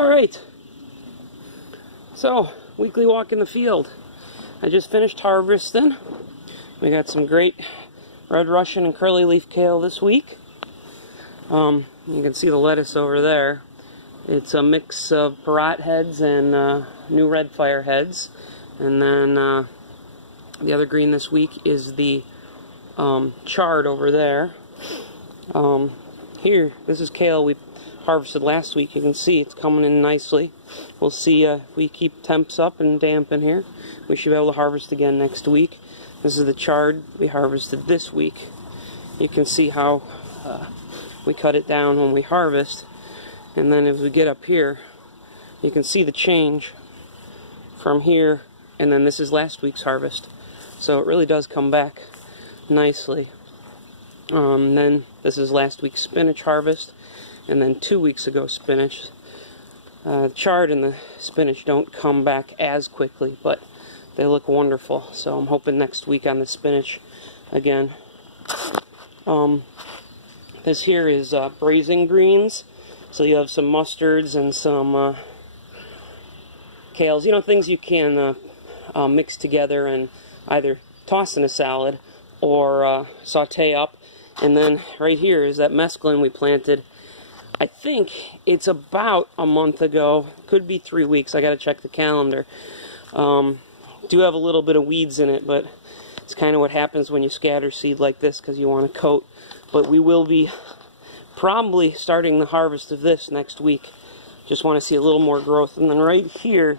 Alright, so weekly walk in the field. I just finished harvesting. We got some great red Russian and curly leaf kale this week. You can see the lettuce over there. It's a mix of Parrot heads and new red fire heads. And then the other green this week is the chard over there. Here, this is kale we harvested last week. You can see it's coming in nicely. We'll see if we keep temps up and damp in here. We should be able to harvest again next week. This is the chard we harvested this week. You can see how we cut it down when we harvest. And then as we get up here, you can see the change from here. And then this is last week's harvest. So it really does come back nicely. Then this is last week's spinach harvest, and then 2 weeks ago spinach. Chard and the spinach don't come back as quickly, but they look wonderful. So I'm hoping next week on the spinach again. This here is braising greens. So you have some mustards and some kales. You know, things you can mix together and either toss in a salad or saute up. And then right here is that mesclun we planted. I think it's about a month ago. Could be 3 weeks. I got to check the calendar. Do have a little bit of weeds in it, but it's kind of what happens when you scatter seed like this because you want to coat. But we will be probably starting the harvest of this next week. Just want to see a little more growth. And then right here,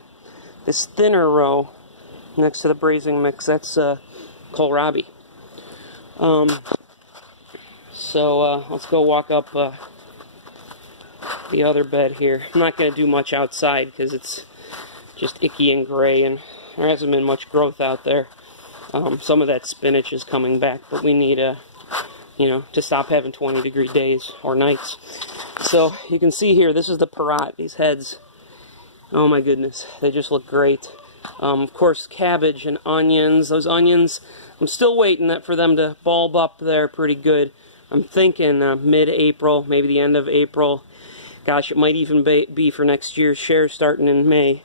this thinner row next to the braising mix, that's kohlrabi. So let's go walk up the other bed here. I'm not going to do much outside because it's just icky and gray and there hasn't been much growth out there. Some of that spinach is coming back, but we need to stop having 20-degree days or nights. So you can see here, this is the Parrot, these heads. Oh my goodness, they just look great. Of course, cabbage and onions. Those onions, I'm still waiting for them to bulb up there pretty good. I'm thinking mid-April, maybe the end of April. Gosh, it might even be for next year's share starting in May.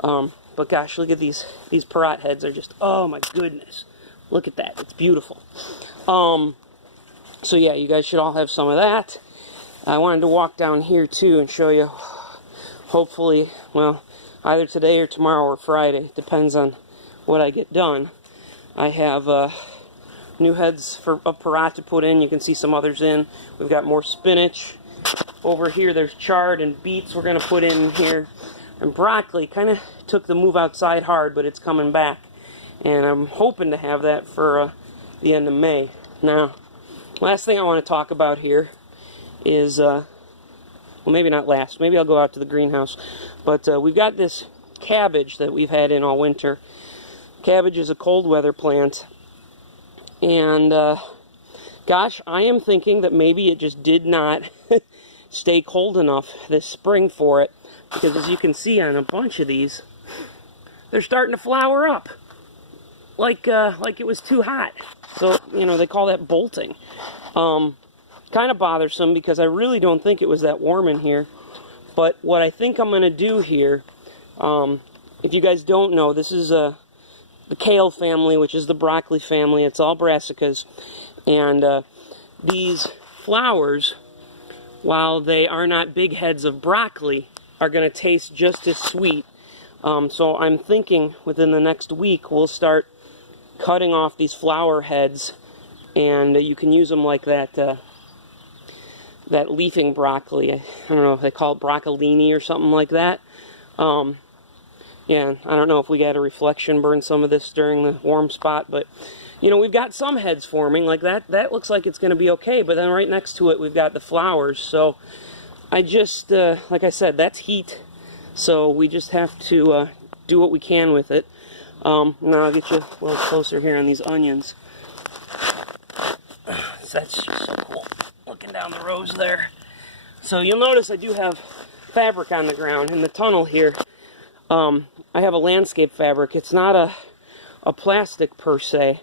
But gosh, look at these Parrot heads. They're just, oh my goodness. Look at that. It's beautiful. So yeah, you guys should all have some of that. I wanted to walk down here too and show you, hopefully, well, either today or tomorrow or Friday. Depends on what I get done. I have new heads of Parrot to put in. You can see some others in. We've got more spinach. Over here there's chard and beets we're going to put in here. And broccoli kind of took the move outside hard, but it's coming back. And I'm hoping to have that for the end of May. Now, last thing I want to talk about here is, well, maybe not last. Maybe I'll go out to the greenhouse. But we've got this cabbage that we've had in all winter. Cabbage is a cold weather plant. And, gosh, I am thinking that maybe it just did not stay cold enough this spring for it. Because as you can see on a bunch of these, they're starting to flower up. Like it was too hot. So, they call that bolting. Kind of bothersome because I really don't think it was that warm in here. But what I think I'm going to do here, if you guys don't know, this is the kale family, which is the broccoli family. It's all brassicas. And these flowers, while they are not big heads of broccoli, are going to taste just as sweet. So I'm thinking within the next week we'll start cutting off these flower heads, and you can use them like that leafing broccoli. I don't know if they call it broccolini or something like that. Yeah, I don't know if we got a reflection burn some of this during the warm spot, but we've got some heads forming like that. That looks like it's going to be okay, but then right next to it we've got the flowers. So I just, like I said, that's heat. So we just have to do what we can with it. Now I'll get you a little closer here on these onions. So that's just so cool. Looking down the rows there. So you'll notice I do have fabric on the ground in the tunnel here. I have a landscape fabric. It's not a plastic per se.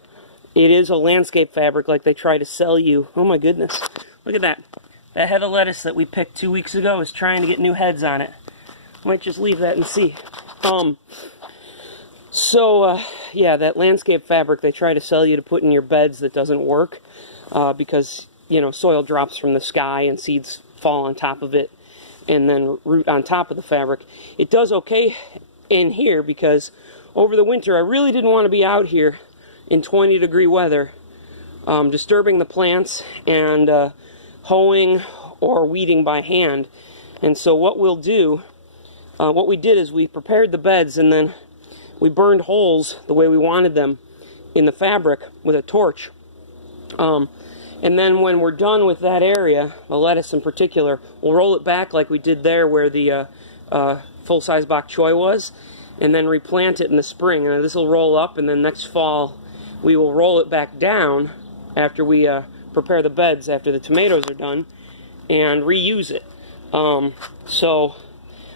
It is a landscape fabric like they try to sell you. Oh my goodness. Look at that. That head of lettuce that we picked 2 weeks ago is trying to get new heads on it. Might just leave that and see. Yeah, that landscape fabric they try to sell you to put in your beds that doesn't work because, you know, soil drops from the sky and seeds fall on top of it and then root on top of the fabric. It does okay in here because over the winter I really didn't want to be out here in 20-degree weather disturbing the plants and hoeing or weeding by hand. And so what we'll do, what we did is we prepared the beds and then we burned holes the way we wanted them in the fabric with a torch. And then when we're done with that area, the lettuce in particular, we'll roll it back like we did there where the full-size bok choy was, and then replant it in the spring. And this will roll up, and then next fall we will roll it back down after we prepare the beds after the tomatoes are done, and reuse it. So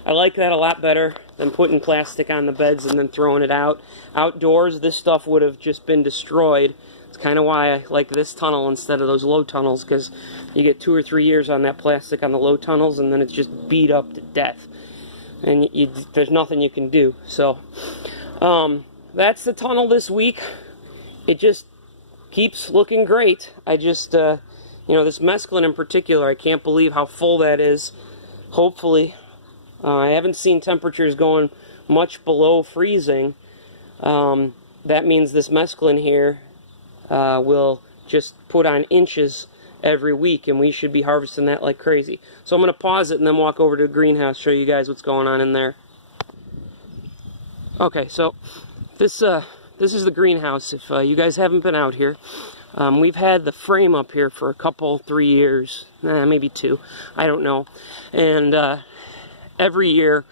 I like that a lot better than putting plastic on the beds and then throwing it out. Outdoors, this stuff would have just been destroyed. It's kind of why I like this tunnel instead of those low tunnels, because you get 2 or 3 years on that plastic on the low tunnels and then it's just beat up to death. And there's nothing you can do. So that's the tunnel this week. It just keeps looking great. I just, you know, this mesclun in particular, I can't believe how full that is. Hopefully, I haven't seen temperatures going much below freezing. That means this mesclun here will just put on inches every week, and we should be harvesting that like crazy. So I'm going to pause it and then walk over to the greenhouse, show you guys what's going on in there. Okay, so this is the greenhouse. If you guys haven't been out here, we've had the frame up here for a couple, 3 years, maybe 2, I don't know. And every year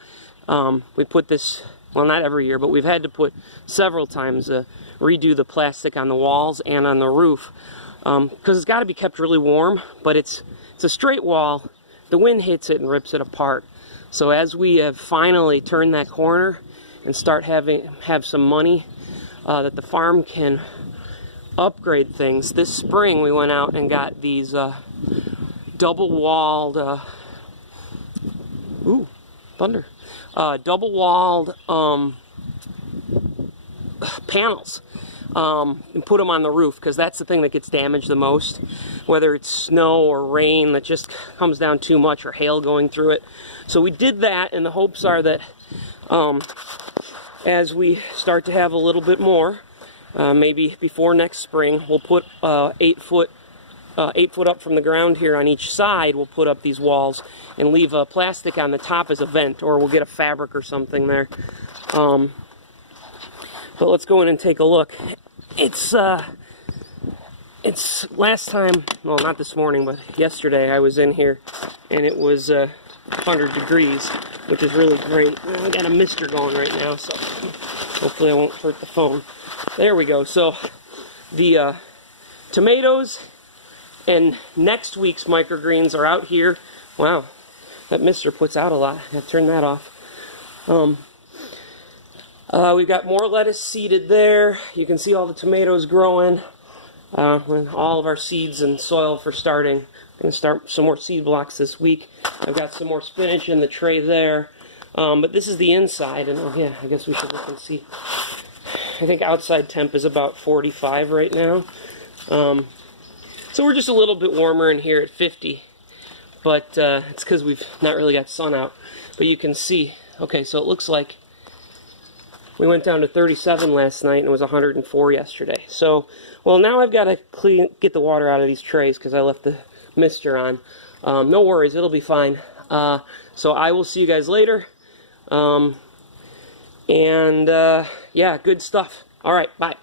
we put this, well, not every year, but we've had to put several times redo the plastic on the walls and on the roof because it's got to be kept really warm, but it's a straight wall. The wind hits it and rips it apart. So as we have finally turned that corner and start have some money that the farm can upgrade things, this spring we went out and got these double-walled double-walled panels and put them on the roof, because that's the thing that gets damaged the most, whether it's snow or rain that just comes down too much, or hail going through it. So we did that, and the hopes are that as we start to have a little bit more, maybe before next spring, we'll put 8 foot up from the ground here on each side. We'll put up these walls and leave plastic on the top as a vent, or we'll get a fabric or something there. But let's go in and take a look. It's last time, well, not this morning, but yesterday I was in here and it was 100 degrees, which is really great. I got a mister going right now, so hopefully I won't hurt the phone. There we go. So the tomatoes and next week's microgreens are out here. Wow, that mister puts out a lot. I have to turn that off. We've got more lettuce seeded there. You can see all the tomatoes growing. All of our seeds and soil for starting. I'm going to start some more seed blocks this week. I've got some more spinach in the tray there. But this is the inside, and oh yeah, I guess we should look and see. I think outside temp is about 45 right now. So we're just a little bit warmer in here at 50. But it's because we've not really got sun out. But you can see, okay, so it looks like we went down to 37 last night and it was 104 yesterday. So, well, now I've got to get the water out of these trays because I left the mister on. No worries, it'll be fine. So I will see you guys later. Yeah, good stuff. All right, bye.